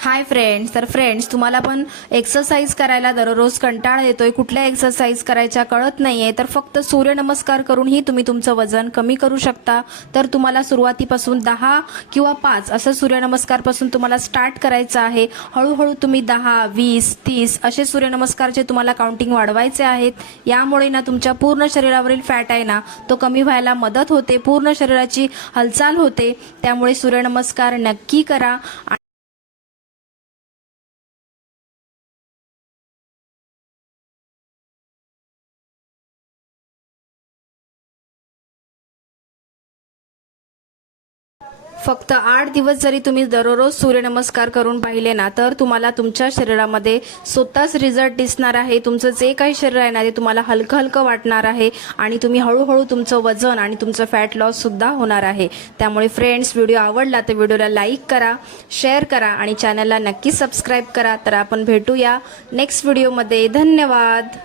Hi friends तर friends तुम्हाला पण एक्सरसाइज करायला दररोज कंटाळा येतोय. कुठल्या एक्सरसाइज करायच्या कळत नाहीये. तर फक्त सूर्यनमस्कार करूनही तुम्ही तुमचं वजन कमी करू शकता. तर तुम्हाला सुरुवातीपासून दहा किंवा पाच असं सूर्यनमस्कारपासून तुम्हाला स्टार्ट करायचं आहे. हळूहळू तुम्ही दहा वीस तीस असे सूर्यनमस्कारचे तुम्हाला काउंटिंग वाढवायचे आहेत. यामुळे ना तुमच्या पूर्ण शरीरावरील फॅट आहे ना तो कमी व्हायला मदत होते. पूर्ण शरीराची हालचाल होते. त्यामुळे सूर्यनमस्कार नक्की करा. फक्त आठ दिवस जरी तुम्ही दररोज सूर्यनमस्कार करून पाहिले ना तर तुम्हाला तुमच्या शरीरामध्ये स्वतःच रिझल्ट दिसणार आहे. तुमचं जे काही शरीर आहे ना ते तुम्हाला हलकं हलकं वाटणार आहे आणि तुम्ही हळूहळू तुमचं वजन आणि तुमचं फॅट लॉस सुद्धा होणार आहे. त्यामुळे फ्रेंड्स व्हिडिओ आवडला तर व्हिडिओला लाईक करा शेअर करा आणि चॅनलला नक्की सबस्क्राईब करा. तर आपण भेटूया नेक्स्ट व्हिडिओमध्ये धन्यवाद!